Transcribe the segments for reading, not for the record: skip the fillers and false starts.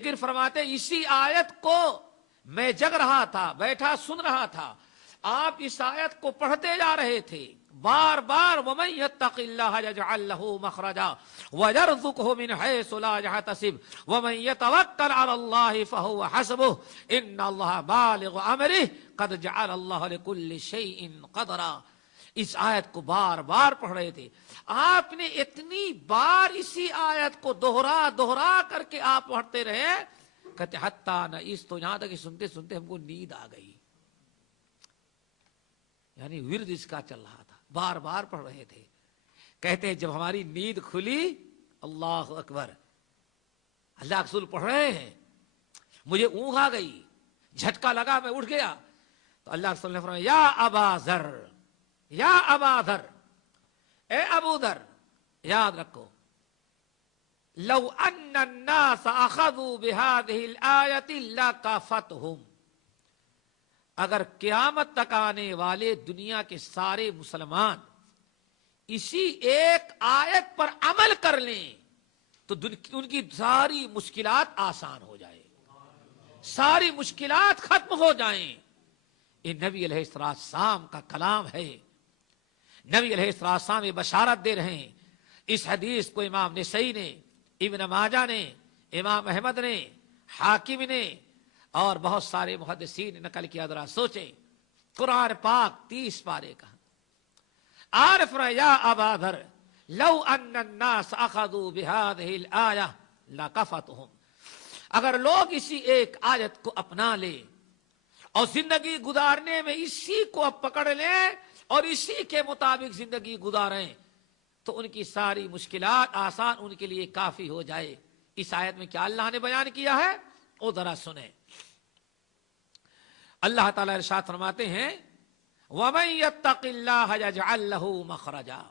لیکن فرماتے اسی آیت کو میں جگ رہا تھا، بیٹھا سن رہا تھا، آپ اس آیت کو پڑھتے جا رہے تھے بار بار، وَمَن يَتَّقِ اللَّهَ يَجْعَل لَّهُ مَخْرَجًا وَيَرْزُقْهُ مِنْ حَيْثُ لَا يَحْتَسِبُ وَمَن يَتَوَكَّلْ عَلَى اللَّهِ فَهُوَ حَسْبُهُ إِنَّ اللَّهَ بَالِغُ أَمْرِهِ قَدْ جَعَلَ اللَّهُ لِكُلِّ شَيْءٍ قَدْرًا۔ اس آیت کو بار بار پڑھ رہے تھے، آپ نے اتنی بار اسی آیت کو دوہرا کر کے آپ پڑھتے رہے، کہتے حتیٰ نہ اس تو یہاں تک سنتے سنتے ہم کو نیند آ گئی، یعنی ورد اس کا چل رہا تھا، بار بار پڑھ رہے تھے۔ کہتے ہیں جب ہماری نیند کھلی، اللہ اکبر، اللہ کے رسول پڑھ رہے ہیں، مجھے اونگ آ گئی، جھٹکا لگا، میں اٹھ گیا، تو اللہ کے رسول نے فرمایا یا ابا ذر، یا ابا ذر، اے ابو ذر، یاد رکھو لو ان الناس اخذوا بهذه الآیۃ لکفتہم، اگر قیامت تک آنے والے دنیا کے سارے مسلمان اسی ایک آیت پر عمل کر لیں تو ان کی ساری مشکلات آسان ہو جائے، ساری مشکلات ختم ہو جائیں۔ یہ نبی علیہ السلام کا کلام ہے، نبی علیہ السلام یہ بشارت دے رہے ہیں۔ اس حدیث کو امام نسائی نے، ابن ماجہ نے، امام احمد نے، حاکم نے اور بہت سارے محدثین نے نقل کیا۔ ذرا سوچیں، قرآن پاک 30 پارے کا، عارف یا ابا ذر لو ان الناس اخذوا بهذه الآیہ لکفتہم، اگر لوگ اسی ایک آیت کو اپنا لیں اور زندگی گزارنے میں اسی کو پکڑ لیں اور اسی کے مطابق زندگی گزاریں تو ان کی ساری مشکلات آسان ان کے لیے کافی ہو جائے۔ اس آیت میں کیا اللہ نے بیان کیا ہے وہ ذرا سنیں۔ اللہ تعالیٰ ارشاد فرماتے ہیں وَمَن يَتَّقِ اللَّهَ يَجْعَل لَّهُ مَخْرَجًا،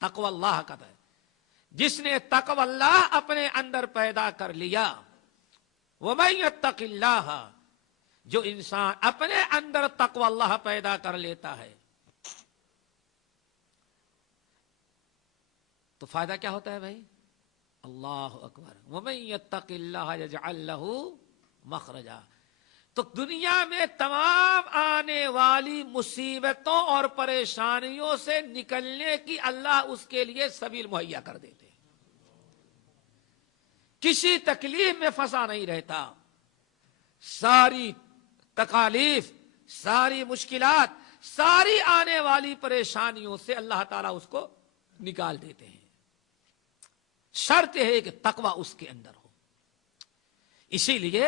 تقوی اللہ کا ہے، جس نے تقوی اللہ اپنے اندر پیدا کر لیا، وَمَن يَتَّقِ اللَّهَ، جو انسان اپنے اندر تقوی اللہ پیدا کر لیتا ہے تو فائدہ کیا ہوتا ہے بھائی؟ اللہ اکبر، وَمَن يَتَّقِ اللَّهَ يَجْعَل لَّهُ مَخْرَجًا، تو دنیا میں تمام آنے والی مصیبتوں اور پریشانیوں سے نکلنے کی اللہ اس کے لیے سبیل مہیا کر دیتے، کسی تکلیف میں پھنسا نہیں رہتا، ساری تکالیف، ساری مشکلات، ساری آنے والی پریشانیوں سے اللہ تعالیٰ اس کو نکال دیتے ہیں۔ شرط ہے کہ تقوی اس کے اندر ہو۔ اسی لیے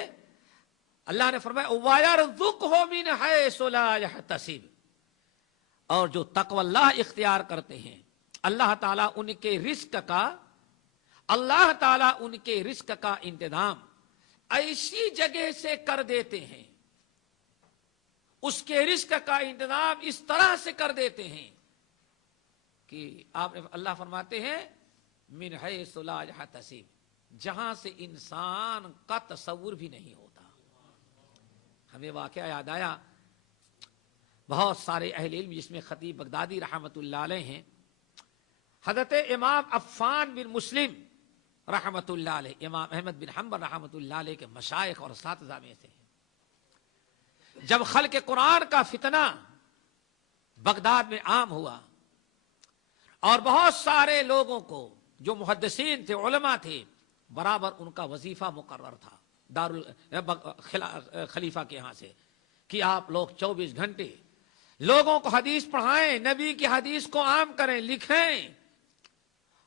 اللہ نے فرمایا وَيَرْزُقْهُ مِنْ حَيْثُ لَا يَحْتَسِبُ، اور جو تقوی اللہ اختیار کرتے ہیں اللہ تعالیٰ ان کے رزق کا انتظام ایسی جگہ سے کر دیتے ہیں، اس کے رزق کا انتظام اس طرح سے کر دیتے ہیں کہ اللہ فرماتے ہیں من حیث لا یحتسب، جہاں سے انسان کا تصور بھی نہیں ہوتا۔ ہمیں واقعہ یاد آیا، بہت سارے اہل علم جس میں خطیب بغدادی رحمت اللہ علیہ ہیں، حضرت امام عفان بن مسلم رحمت اللہ علیہ، امام احمد بن حنبل رحمت اللہ علیہ کے مشائخ اور اساتذہ میں سے ہیں۔ جب خلق قرآن کا فتنہ بغداد میں عام ہوا اور بہت سارے لوگوں کو جو محدثین تھے، علماء تھے، برابر ان کا وظیفہ مقرر تھا خلیفہ کے ہاں سے کہ آپ لوگ 24 گھنٹے لوگوں کو حدیث پڑھائیں، نبی کی حدیث کو عام کریں، لکھیں،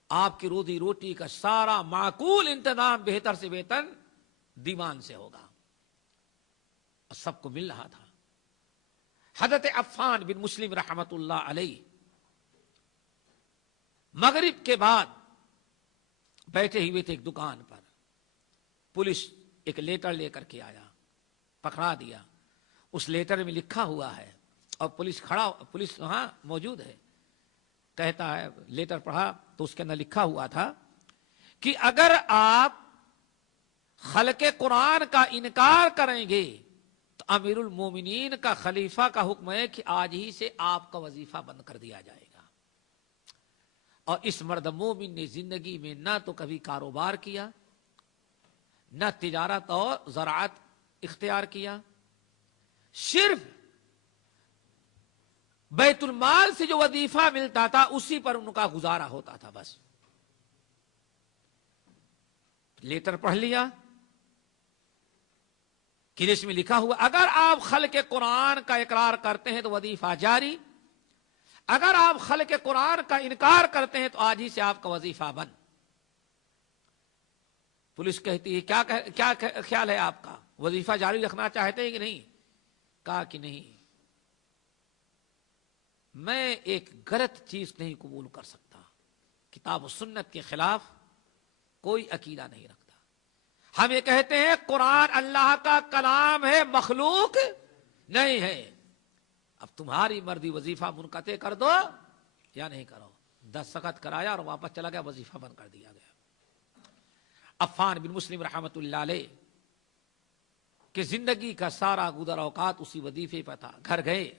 آپ کی روزی روٹی کا سارا معقول انتظام بہتر سے بہتر دیوان سے ہوگا، اور سب کو مل رہا تھا۔ حضرت عفان بن مسلم رحمت اللہ علیہ مغرب کے بعد بیٹھے ہوئے تھے ایک دکان پر، پولیس ایک لیٹر لے کر کے آیا، پکڑا دیا، اس لیٹر میں لکھا ہوا ہے اور پولیس وہاں موجود ہے، کہتا ہے لیٹر پڑھا تو اس کے اندر لکھا ہوا تھا کہ اگر آپ خلق قرآن کا انکار کریں گے تو امیر المومنین کا خلیفہ کا حکم ہے کہ آج ہی سے آپ کا وظیفہ بند کر دیا جائے گا۔ اور اس مرد مومن نے زندگی میں نہ تو کبھی کاروبار کیا، نہ تجارت اور زراعت اختیار کیا، صرف بیت المال سے جو وظیفہ ملتا تھا اسی پر ان کا گزارا ہوتا تھا بس۔ لیٹر پڑھ لیا کہ جس میں لکھا ہوا اگر آپ خلق قرآن کا اقرار کرتے ہیں تو وظیفہ جاری، اگر آپ خلق قرآن کا انکار کرتے ہیں تو آج ہی سے آپ کا وظیفہ بند۔ پولیس کہتی ہے کیا خیال ہے آپ کا، وظیفہ جاری رکھنا چاہتے ہیں کہ نہیں؟ کہا کہ نہیں، میں ایک غلط چیز نہیں قبول کر سکتا، کتاب و سنت کے خلاف کوئی عقیدہ نہیں رکھتا۔ ہم یہ کہتے ہیں قرآن اللہ کا کلام ہے، مخلوق نہیں ہے۔ اب تمہاری مرضی، وظیفہ منقطع کر دو یا نہیں کرو۔ دستخط کرایا اور واپس چلا گیا، وظیفہ بند کر دیا گیا۔ عفان بن مسلم رحمت اللہ علیہ کہ زندگی کا سارا گزر اوقات اسی وظیفے پر تھا۔ گھر گئے،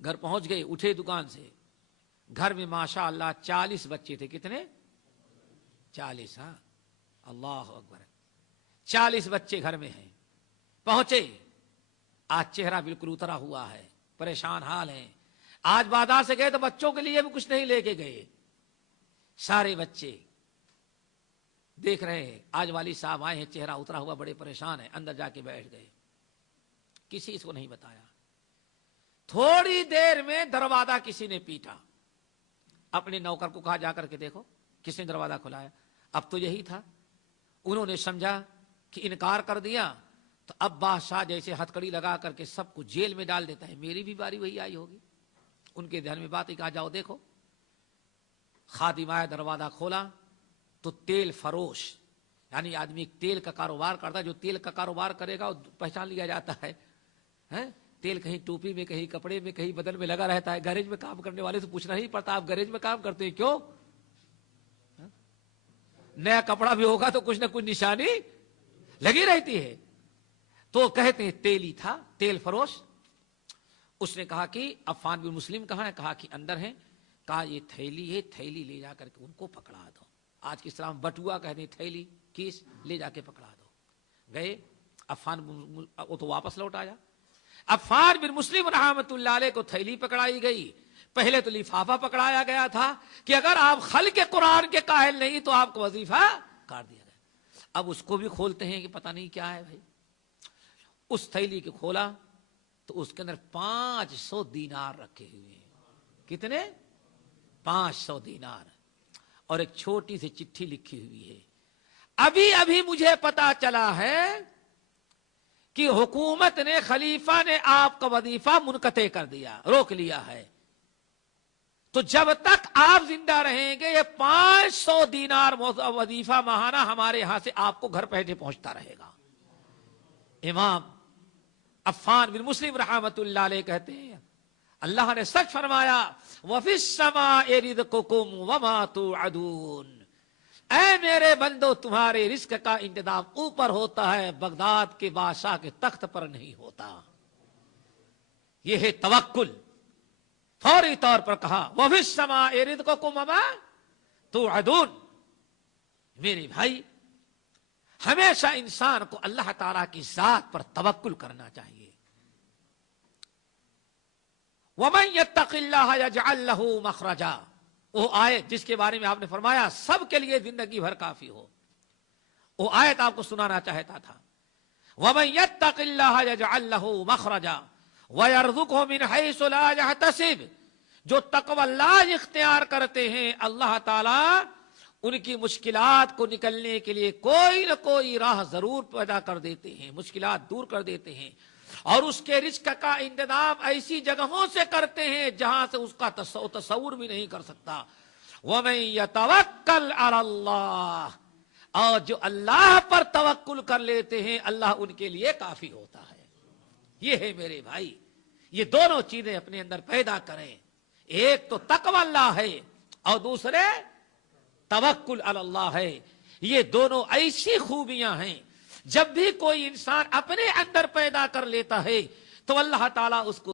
گھر پہنچ گئے، اٹھے دکان سے، گھر میں ماشاء اللہ 40 بچے تھے۔ کتنے؟ 40۔ ہاں، اللہ اکبر، 40 بچے گھر میں ہیں۔ پہنچے، آج چہرہ بالکل اترا ہوا ہے، پریشان حال ہے۔ آج بازار سے گئے تو بچوں کے لیے بھی کچھ نہیں لے کے گئے۔ سارے بچے دیکھ رہے ہیں، آج والی صاحب آئے ہیں، چہرہ اترا ہوا، بڑے پریشان ہیں۔ اندر جا کے بیٹھ گئے، کسی کو نہیں بتایا۔ تھوڑی دیر میں دروازہ کسی نے پیٹا۔ اپنے نوکر کو کہا جا کر کے دیکھو کس نے دروازہ کھلایا۔ اب تو یہی تھا، انہوں نے سمجھا کہ انکار کر دیا تو اب بادشاہ جیسے ہتھکڑی لگا کر کے سب کو جیل میں ڈال دیتا ہے، میری بھی باری وہی آئی ہوگی۔ ان کے ذہن میں بات ہی، کہا جاؤ دیکھو۔ خادم آیا، دروازہ کھولا تو تیل فروش، یعنی آدمی ایک تیل کا کاروبار کرتا ہے، جو تیل کا کاروبار کرے گا وہ پہچان لیا جاتا ہے۔ تیل کہیں ٹوپی میں، کہیں کپڑے میں، کہیں بدن میں لگا رہتا ہے۔ گیرج میں کام کرنے والے سے پوچھنا نہیں پڑتا آپ گیرج میں کام کرتے ہیں کیوں؟ نیا کپڑا بھی ہوگا تو کچھ نہ کچھ نشانی لگی رہتی ہے۔ تو کہتے ہیں تیلی تھا، تیل فروش۔ اس نے کہا کہ عفان بن مسلم کہاں ہے؟ کہا کہ اندر ہے۔ کہا یہ تھیلی ہے، تھیلی لے جا کر کے ان کو پکڑا دو۔ آج کے اسلام بٹوا کہتے ہیں، تھیلی کیس لے جا کے پکڑا دو۔ گئے عفان، وہ تو واپس لوٹ آیا۔ عفان بن مسلم رحمت اللہ علیہ کو تھیلی پکڑائی گئی۔ پہلے تو لفافہ پکڑایا گیا تھا کہ اگر آپ خلق قرآن کے قائل نہیں تو آپ کو وظیفہ کاٹ دیا گیا۔ اب اس کو بھی کھولتے ہیں کہ پتہ نہیں کیا ہے بھائی۔ اس تھیلی کو کھولا تو اس کے اندر 500 دینار رکھے ہوئے ہیں۔ کتنے؟ 500 دینار، اور ایک چھوٹی سی چٹھی لکھی ہوئی ہے۔ ابھی ابھی مجھے پتا چلا ہے کہ حکومت نے، خلیفہ نے آپ کا وظیفہ منقطع کر دیا، روک لیا ہے، تو جب تک آپ زندہ رہیں گے یہ 500 دینار وظیفہ ماہانہ ہمارے یہاں سے آپ کو گھر بیٹھے پہنچتا رہے گا۔ امام عفان بن مسلم رحمت اللہ علیہ کہتے ہیں اللہ نے سچ فرمایا، وَفِي السَّمَاءِ رِزْقُكُمْ وَمَا تُوعَدُونَ، اے میرے بندو تمہارے رزق کا انتظام اوپر ہوتا ہے، بغداد کے بادشاہ کے تخت پر نہیں ہوتا۔ یہ ہے توکل۔ فوری طور پر کہا وَفِي السَّمَاءِ رِزْقُكُمْ وَمَا تُوعَدُونَ۔ میرے بھائی، ہمیشہ انسان کو اللہ تعالیٰ کی ذات پر توکل کرنا چاہیے۔ وَمَن يَتَّقِ اللَّهَ يَجْعَل لَّهُ مَخْرَجًا، وہ آیت جس کے بارے میں آپ نے فرمایا سب کے لیے زندگی بھر کافی ہو، وہ آیت آپ کو سنانا چاہتا تھا۔ وَمَن يَتَّقِ اللَّهَ يَجْعَل لَّهُ مَخْرَجًا وَيَرْزُقْهُ مِنْ حَيْثُ لَا يَحْتَسِبُ، جو تقوی اللہ اختیار کرتے ہیں اللہ تعالیٰ ان کی مشکلات کو نکلنے کے لیے کوئی نہ کوئی راہ ضرور پیدا کر دیتے ہیں، مشکلات دور کر دیتے ہیں، اور اس کے رزق کا انتظام ایسی جگہوں سے کرتے ہیں جہاں سے اس کا تصور بھی نہیں کر سکتا۔ وَمَن يَتَوَكَّلْ عَلَى اللَّهِ، اور جو اللہ پر توکل کر لیتے ہیں اللہ ان کے لیے کافی ہوتا ہے۔ یہ ہے میرے بھائی، یہ دونوں چیزیں اپنے اندر پیدا کریں، ایک تو تقوی اللہ ہے اور دوسرے توکل علی اللہ ہے۔ یہ دونوں ایسی خوبیاں ہیں جب بھی کوئی انسان اپنے اندر پیدا کر لیتا ہے تو اللہ تعالیٰ اس کو